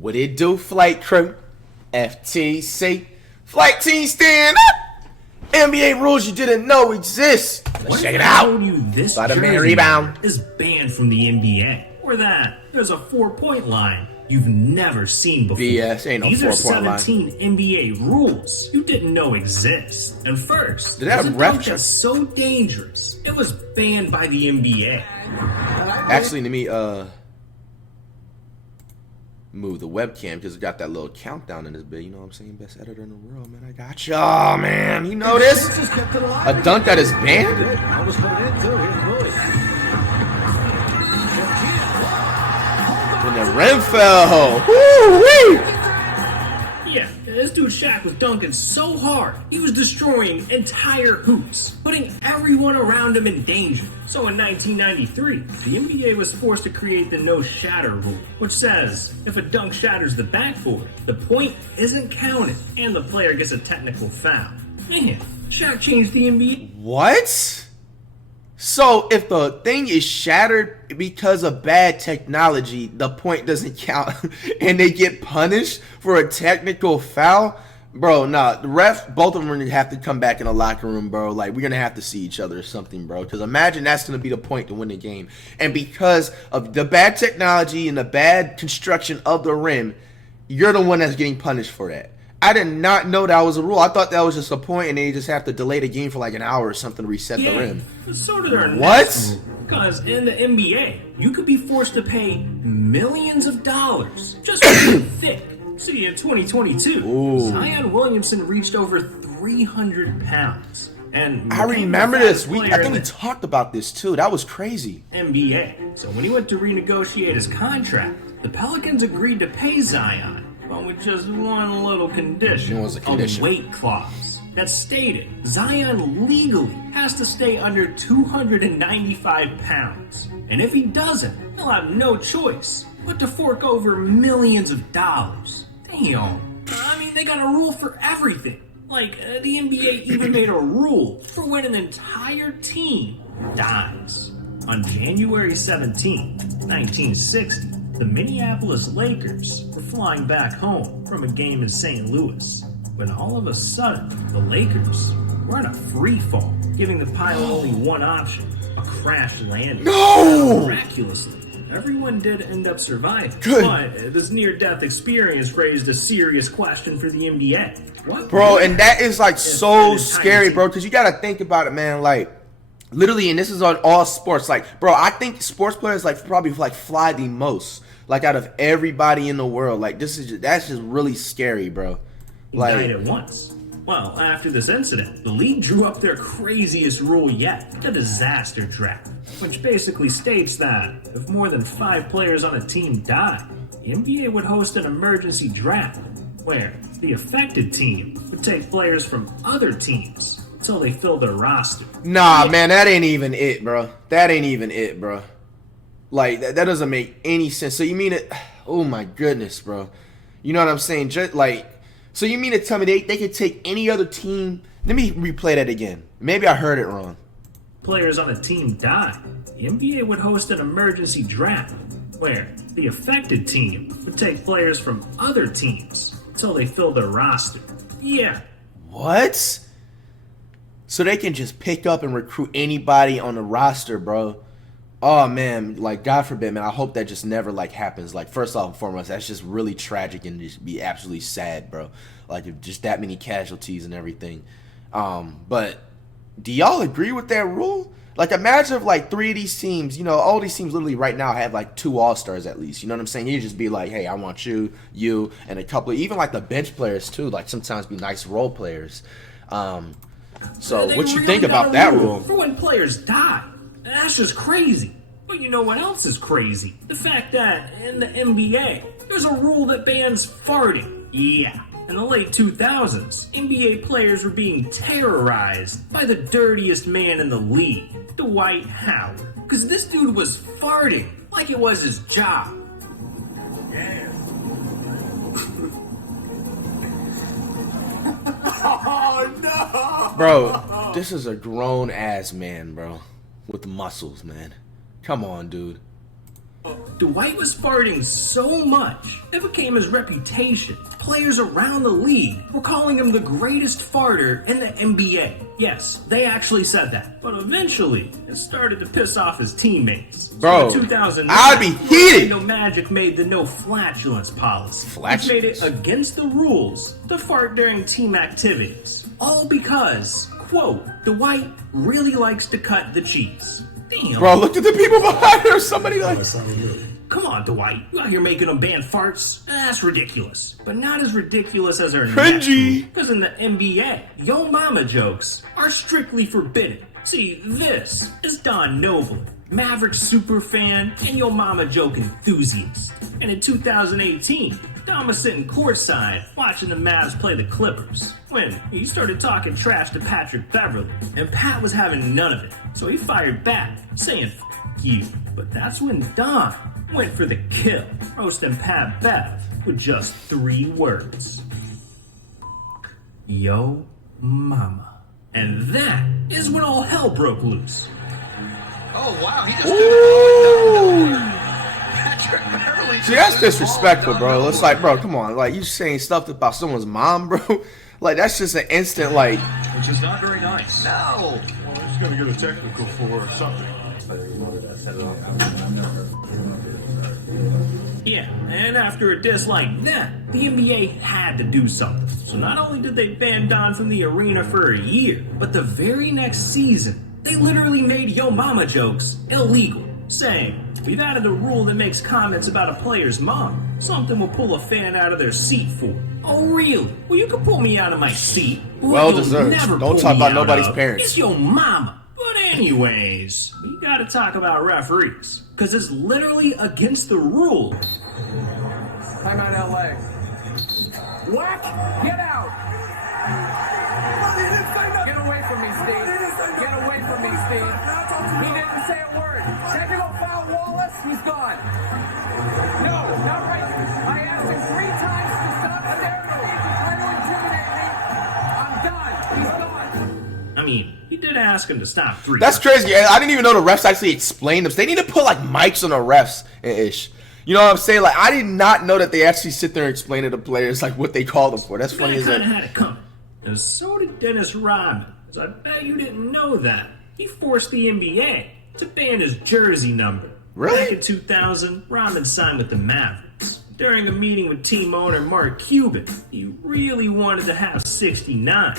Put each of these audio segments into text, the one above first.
What it do, flight crew? FTC. Flight team stand up! NBA rules you didn't know exist. Let's check it out. Told you this Spider-Man rebound is banned from the NBA, or that there's a 4-point line you've never seen before. BS, ain't no 4-point line. These are 17 NBA rules you didn't know exist. And first, did that a ref dunk that's so dangerous it was banned by the NBA. Actually, let me move the webcam because it got that little countdown in this bit. You know what I'm saying? Best editor in the world, man. I got you. Oh, man. You know this? A dunk that is banned? When the rim fell. Woo-wee! Yeah, this dude Shaq was dunking so hard, he was destroying entire hoops, putting everyone around him in danger. So in 1993, the NBA was forced to create the no shatter rule, which says if a dunk shatters the backboard, the point isn't counted and the player gets a technical foul. Man, Shaq changed the NBA. What? So if the thing is shattered because of bad technology, the point doesn't count and they get punished for a technical foul? Bro, nah, the ref, both of them are going to have to come back in the locker room, bro. Like, we're going to have to see each other or something, bro. Because imagine that's going to be the point to win the game. And because of the bad technology and the bad construction of the rim, you're the one that's getting punished for that. I did not know that was a rule. I thought that was just a point and they just have to delay the game for like an hour or something to reset the rim. So did our what? Because in the NBA, you could be forced to pay millions of dollars just for being thick. See, in 2022, Zion Williamson reached over 300 pounds. And I remember this. I think we talked about this too. That was crazy. NBA. So when he went to renegotiate his contract, the Pelicans agreed to pay Zion, but with just one little condition. What was the condition? A weight clause that stated Zion legally has to stay under 295 pounds. And if he doesn't, he'll have no choice but to fork over millions of dollars. Damn. I mean, they got a rule for everything. Like, the NBA even made a rule for when an entire team dies. On January 17, 1960, the Minneapolis Lakers were flying back home from a game in St. Louis when all of a sudden the Lakers were in a free fall, giving the pilot only one option: a crash landing. No! Miraculously, everyone did end up surviving. Good. But this near-death experience raised a serious question for the NBA. What? Bro, and that is like so scary, bro, because you got to think about it, man. Like, literally, and this is on all sports. Like, bro, I think sports players like probably like fly the most, like out of everybody in the world. Like, that's just really scary, bro. Like, he died at once. Well, after this incident, the league drew up their craziest rule yet, the disaster draft, which basically states that if more than 5 players on a team die, the NBA would host an emergency draft where the affected team would take players from other teams until they fill their roster. Nah, man, that ain't even it, bro. That ain't even it, bro. Like, that doesn't make any sense. So you mean it? Oh my goodness, bro. You know what I'm saying? Just like, so you mean to tell me they could take any other team? Let me replay that again. Maybe I heard it wrong. Players on a team die. The NBA would host an emergency draft where the affected team would take players from other teams until they fill their roster. Yeah. What? So they can just pick up and recruit anybody on the roster, bro. Oh, man, like, God forbid, man, I hope that just never, like, happens. Like, first off and foremost, that's just really tragic and just be absolutely sad, bro. Like, if just that many casualties and everything. But do y'all agree with that rule? Like, imagine if, like, 3 of these teams, you know, all these teams literally right now have, like, 2 All-Stars at least. You know what I'm saying? You just be like, hey, I want you, and a couple of, even, like, the bench players, too. Like, sometimes be nice role players. So, what you think about that rule? For when players die. That's just crazy. But you know what else is crazy? The fact that in the NBA, there's a rule that bans farting. Yeah. In the late 2000s, NBA players were being terrorized by the dirtiest man in the league, Dwight Howard. Because this dude was farting like it was his job. Yeah. Oh, no! Bro, this is a grown-ass man, bro. With muscles, man. Come on, dude. Dwight was farting so much, it became his reputation. Players around the league were calling him the greatest farter in the NBA. Yes, they actually said that. But eventually, it started to piss off his teammates. Bro, so in 2009, I'd be heated. Orlando Magic made the no flatulence policy, Flatulence? which made it against the rules to fart during team activities. All because, quote, Dwight really likes to cut the cheese. Damn. Bro, look at the people behind her. Somebody like... Come on, Dwight. You out here making them ban farts? That's ridiculous. But not as ridiculous as our Cringy. Because in the NBA, yo mama jokes are strictly forbidden. See, this is Don Noble, Maverick superfan and yo mama joke enthusiast. And in 2018, Don was sitting courtside watching the Mavs play the Clippers when he started talking trash to Patrick Beverley, and Pat was having none of it. So he fired back, saying, "F you." But that's when Don went for the kill, roasting Pat Bev with just 3 words. Yo mama. And that is when all hell broke loose. Oh, wow, he just Ooh. Patrick Beverley. See, that's disrespectful, bro. It's like, bro, come on. Like, you saying stuff about someone's mom, bro. Like, that's just an instant, like... Which is not very nice. No! Well, he's going to get a technical for something. Yeah, and after a diss like that, the NBA had to do something. So not only did they ban Don from the arena for a year, but the very next season, they literally made yo mama jokes illegal, saying, "We've added a rule that makes comments about a player's mom something will pull a fan out of their seat for." Oh really? Well, you can pull me out of my seat. Well You'll deserved. never Don't pull talk me about out nobody's of. parents. It's your mama. But anyways, we gotta talk about referees, because it's literally against the rules. I'm out LA. What? Get out! Get away from me, Steve. Get away from me, Steve. He didn't say a word. Technical foul, Wallace. He's gone. No, not right. I asked him 3 times to stop the narrative. Trying to intimidate me. I'm done. He's gone. I mean, he did ask him to stop 3 That's times. crazy. I didn't even know the refs actually explained them. They need to put, like, mics on the refs and ish. You know what I'm saying? Like, I did not know that they actually sit there and explain to the players, like, what they call them for. That's funny as kind of that. had it coming. And so did Dennis Rodman. So I bet you didn't know that. He forced the NBA to ban his jersey number. Really? Back in 2000, Rodman signed with the Mavericks. During a meeting with team owner Mark Cuban, he really wanted to have 69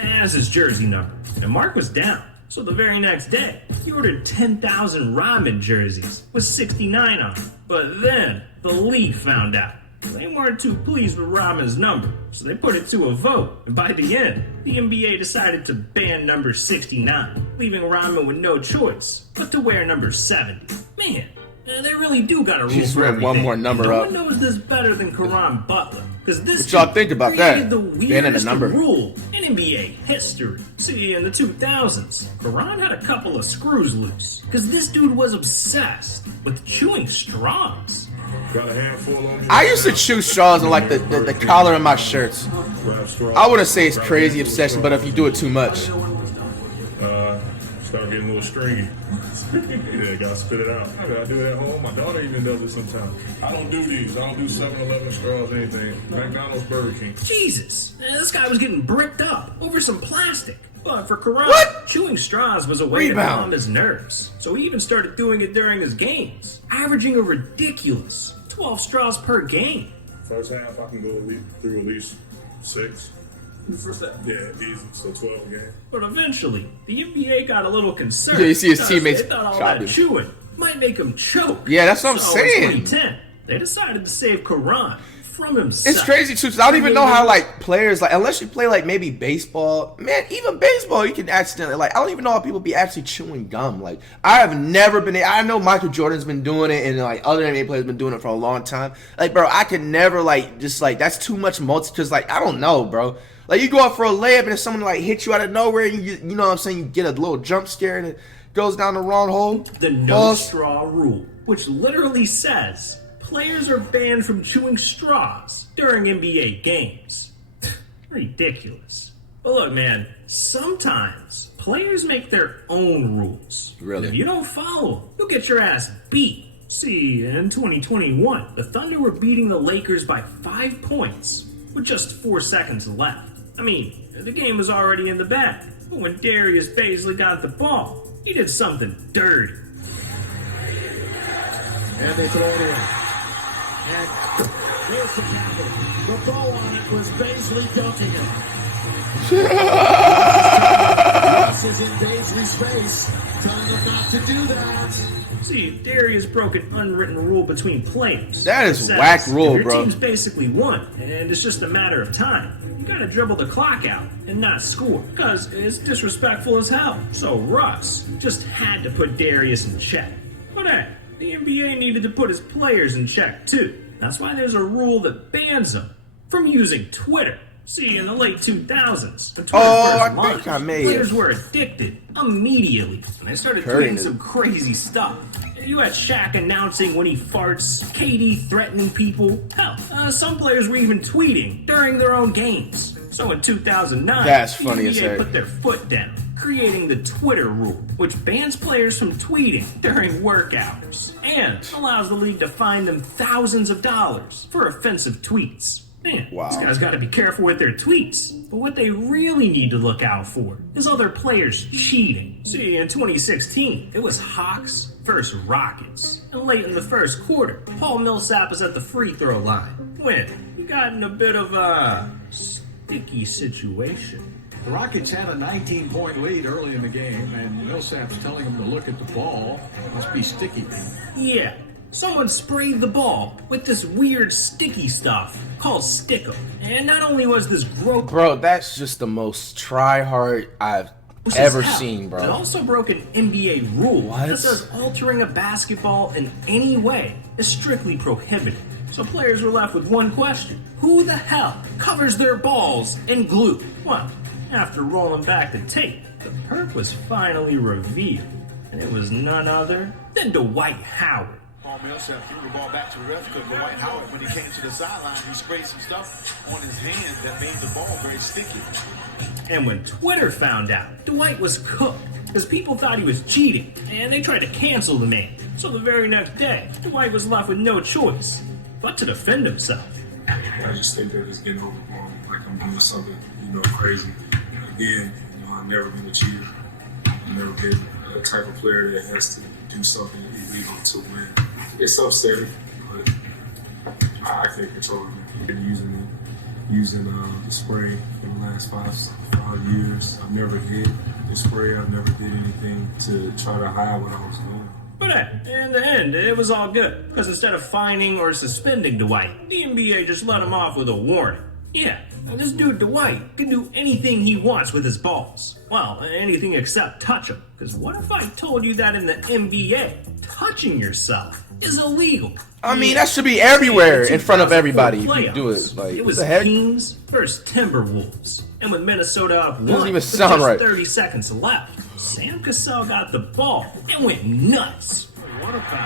as his jersey number. And Mark was down. So the very next day, he ordered 10,000 Rodman jerseys with 69 on them. But then, the league found out. They weren't too pleased with Rodman's number, so they put it to a vote. And by the end, the NBA decided to ban number 69, leaving Rodman with no choice but to wear number 70. Man, they really do got a rule Just for read one everything. more number no up. one knows this better than Karan Butler, because this What y'all dude think about created that? the Banning the weirdest number. rule in NBA history. See, in the 2000s, Karan had a couple of screws loose, because this dude was obsessed with chewing straws. Got a handful on me. I used to chew straws in, like, the collar of my shirts. I wouldn't say it's crazy obsession, but if you do it too much. Start getting a little stringy. Yeah, gotta spit it out. I gotta do it at home. My daughter even does it sometimes. I don't do these. I don't do 7-Eleven straws, anything. McDonald's, Burger King. Jesus, this guy was getting bricked up over some plastic. But for Karan, What? chewing straws was a way to Rebound. calm his nerves. So he even started doing it during his games, averaging a ridiculous 12 straws per game. First half, I can go through at least 6. Yeah, easy. So 12 a game. But eventually, the NBA got a little concerned. Yeah, you see his because teammates They thought all chopping. that chewing might make him choke. Yeah, that's what I'm So saying. in 2010, they decided to save Karan from himself. It's crazy too, 'cause I don't even know how, like, players, like, unless you play, like, maybe baseball, man, even baseball, you can accidentally, like, I don't even know how people be actually chewing gum. Like, I have never been, I know Michael Jordan's been doing it, and, like, other NBA players been doing it for a long time. Like, bro, I could never, like, just, like, that's too much because, like, I don't know, bro. Like, you go out for a layup, and if someone, like, hits you out of nowhere, and you know what I'm saying, you get a little jump scare, and it goes down the wrong hole. The no Pause. straw rule, which literally says players are banned from chewing straws during NBA games. Ridiculous. But look, man, sometimes players make their own rules. Really? If you don't follow them, you'll get your ass beat. See, in 2021, the Thunder were beating the Lakers by 5 points with just 4 seconds left. I mean, the game was already in the bag, but when Darius Baisley got the ball, he did something dirty. And they throw it in. And here's the tackle. The ball on it was Baisley dunking it. This is in Baisley's face. Telling them not to do that. See, Darius broke an unwritten rule between players. That is It says, whack rule, if your bro. team's basically won, and it's just a matter of time. You gotta dribble the clock out and not score, because it's disrespectful as hell. So Russ just had to put Darius in check. But hey, the NBA needed to put his players in check too. That's why there's a rule that bans them from using Twitter. See, in the late 2000s, when Twitter Oh, first I think launched, I may players have were addicted immediately, and they started heard tweeting it. some crazy stuff. You had Shaq announcing when he farts, KD threatening people. Hell, some players were even tweeting during their own games. So in 2009, That's the funny as NBA heck. put their foot down, creating the Twitter rule, which bans players from tweeting during work hours and allows the league to fine them thousands of dollars for offensive tweets. Man, Wow. these guys got to be careful with their tweets. But what they really need to look out for is other players cheating. See, in 2016, it was Hawks versus Rockets. And late in the first quarter, Paul Millsap was at the free throw line when he got in a bit of a sticky situation. The Rockets had a 19-point lead early in the game, and Millsap's telling them to look at the ball. Must be sticky. Yeah, someone sprayed the ball with this weird sticky stuff called stickum. And not only was this gross, Bro, that's just the most try-hard I've as ever hell, seen, it bro. also broke an NBA rule What? that says altering a basketball in any way is strictly prohibited. So players were left with one question. Who the hell covers their balls in glue? Well, after rolling back the tape, the perp was finally revealed. And it was none other than Dwight Howard. Paul Millsap threw the ball back to the ref because Dwight Howard, when he came to the sideline, he sprayed some stuff on his hand that made the ball very sticky. And when Twitter found out, Dwight was cooked because people thought he was cheating and they tried to cancel the man. So the very next day, Dwight was left with no choice but to defend himself. I just think that it's getting overblown. Like I'm doing something, crazy. Again, I've never been a cheater. I've never been a type of player that has to do something illegal to win. It's upsetting, but I can't control it. I've been using the spray for the last five years. I've never hid the spray. I've never did anything to try to hide what I was doing. But in the end, it was all good, because instead of fining or suspending Dwight, the NBA just let him off with a warning. Yeah, this dude Dwight can do anything he wants with his balls. Well, anything except touch them. Because what if I told you that in the NBA, touching yourself is illegal? I mean, that should be everywhere In in front of 2004 everybody if you playoffs, do it. Like, it what was the heck? Kings versus Timberwolves. And with Minnesota up Doesn't one, even with sound just right. 30 seconds left, Sam Cassell got the ball and went nuts. What a foul.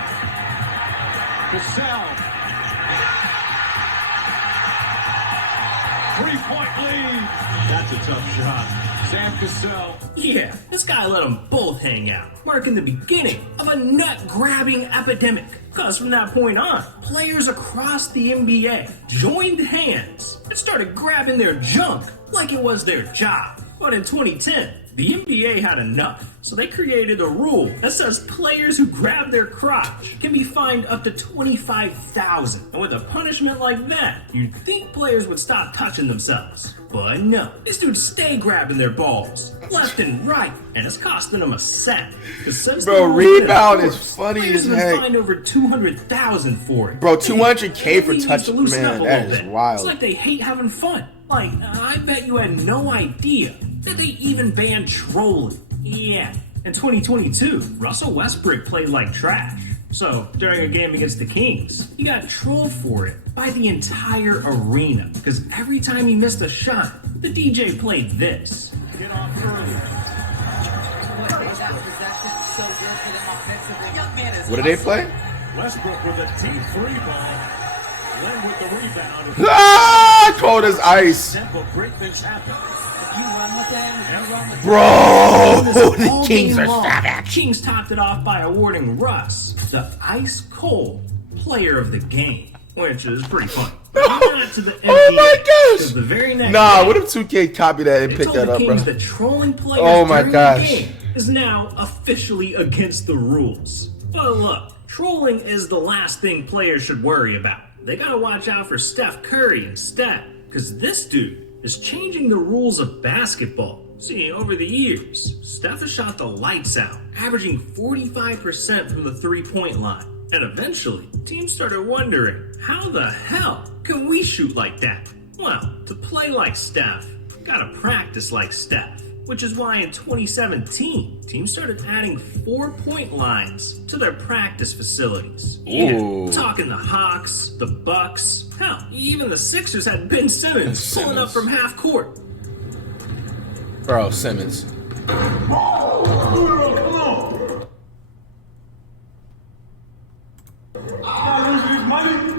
Cassell. 3-point lead. That's a tough shot. Sam Cassell. Yeah, this guy let them both hang out, marking the beginning of a nut-grabbing epidemic. Because from that point on, players across the NBA joined hands and started grabbing their junk like it was their job. But in 2010, the NBA had enough, so they created a rule that says players who grab their crotch can be fined up to $25,000. And with a punishment like that, you'd think players would stop touching themselves. But no, these dudes stay grabbing their balls, left and right, and it's costing them a sack. Since Bro, the rule went rebound in is force, funny players as have been heck. fined over $200,000 for it. Bro, $200K for The league touch- needs to loosen man, up a that little is bit. wild. It's like they hate having fun. Like, I bet you had no idea that they even banned trolling. Yeah. In 2022, Russell Westbrook played like trash. So, during a game against the Kings, he got trolled for it by the entire arena. Because every time he missed a shot, the DJ played this. Get off early. What did they play? Westbrook with a deep 3-ball. Then with the rebound. Ah, cold as ice. Tempo break this happen. Bro, the All Kings game are long, savage. Kings topped it off by awarding Russ the ice cold player of the game, which is pretty funny. Not to the NBA, Oh my gosh! The very next Nah, day, what if 2K copied that and they picked told that the up, bro? Kings that trolling players Oh my during gosh. the game is now officially against the rules. But look, trolling is the last thing players should worry about. They gotta watch out for Steph Curry instead, because this dude is changing the rules of basketball. See, over the years, Steph has shot the lights out, averaging 45% from the three-point line. And eventually, teams started wondering, how the hell can we shoot like that? Well, to play like Steph, gotta practice like Steph. Which is why in 2017, teams started adding 4-point lines to their practice facilities. Ooh. Yeah, talking the Hawks, the Bucks, hell, even the Sixers had Ben Simmons pulling up from half court. Bro, Simmons.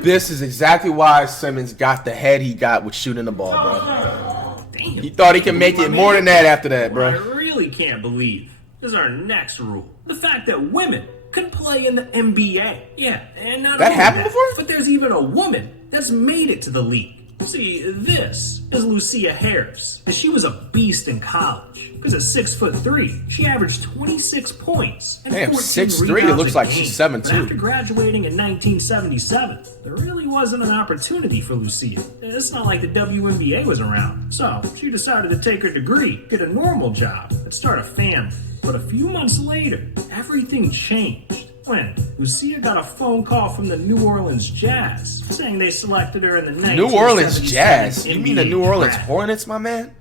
This is exactly why Simmons got the head he got with shooting the ball, bro. Damn. He thought he could make it more than that after that, What I bro. really can't believe is our next rule. The fact that women can play in the NBA. Yeah, and not That only happened before? but there's even a woman that's made it to the league. See, this is Lucia Harris, and she was a beast in college. Because at 6'3", she averaged 26 points and Damn, 14 6'3", it rebounds looks a like game. she's 7'2". But after graduating in 1977, there really wasn't an opportunity for Lucia. It's not like the WNBA was around. So she decided to take her degree, get a normal job, and start a family. But a few months later, everything changed when Lucia got a phone call from the New Orleans Jazz saying they selected her in the New Orleans 1977 Jazz? You mean the NBA New Orleans draft. Hornets, my man?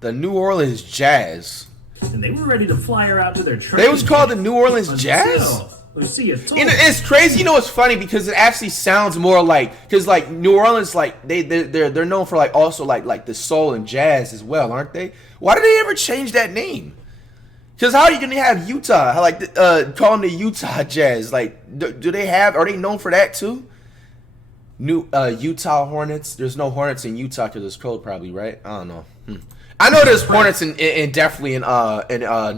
The New Orleans Jazz. And they were ready to fly her out to their training. They was called the New Orleans Until Jazz? Lucia told And it's crazy. You know, it's funny because it actually sounds more like, because like New Orleans, like they're known for like also like the soul and jazz as well, aren't they? Why did they ever change that name? Because how are you gonna have Utah? Like call them the Utah Jazz? Like do they have? Are they known for that too? New Utah Hornets. There's no Hornets in Utah because it's cold, probably, right? I don't know. I know there's Hornets in definitely in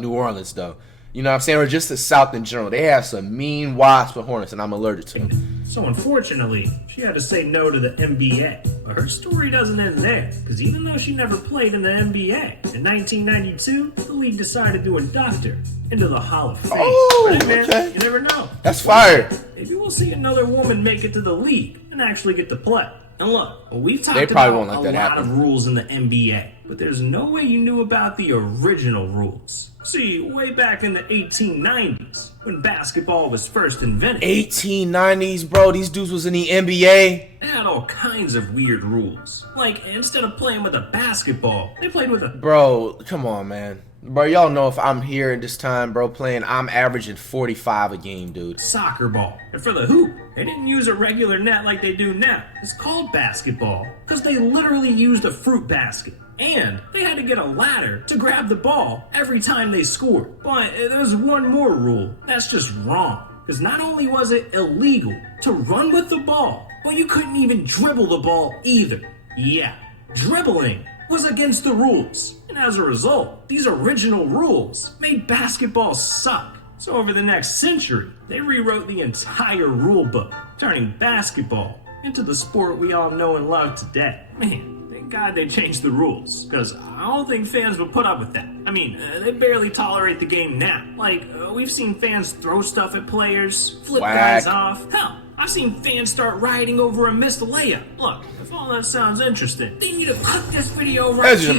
New Orleans though. You know what I'm saying? Or just the South in general. They have some mean wasps with Hornets, and I'm allergic to them. So unfortunately, she had to say no to the NBA. But her story doesn't end there, because even though she never played in the NBA, in 1992, the league decided to induct her into the Hall of Fame. Oh, Right, man? okay. You never know. That's fire. Maybe we'll see another woman make it to the league and actually get to play. And look, we've talked They probably about won't let a that lot happen. of rules in the NBA, but there's no way you knew about the original rules. See, way back in the 1890s, when basketball was first invented, 1890s, bro. These dudes was in the NBA. they had all kinds of weird rules. Like, instead of playing with a basketball, they played with a Bro, come on, man. Bro, y'all know if I'm here at this time, bro, playing, I'm averaging 45 a game, dude. soccer ball. And for the hoop, they didn't use a regular net like they do now. It's called basketball because they literally used a fruit basket. And they had to get a ladder to grab the ball every time they scored. But there's one more rule that's just wrong. Because not only was it illegal to run with the ball, but you couldn't even dribble the ball either. Yeah, dribbling was against the rules. And as a result, these original rules made basketball suck. So over the next century, they rewrote the entire rule book, turning basketball into the sport we all know and love today. Man, thank God they changed the rules, because I don't think fans would put up with that. I mean, they barely tolerate the game now. Like, we've seen fans throw stuff at players, flip Whack. guys off. Hell, I've seen fans start rioting over a missed layup. Look, if all that sounds interesting, then you need to click this video right That's just here.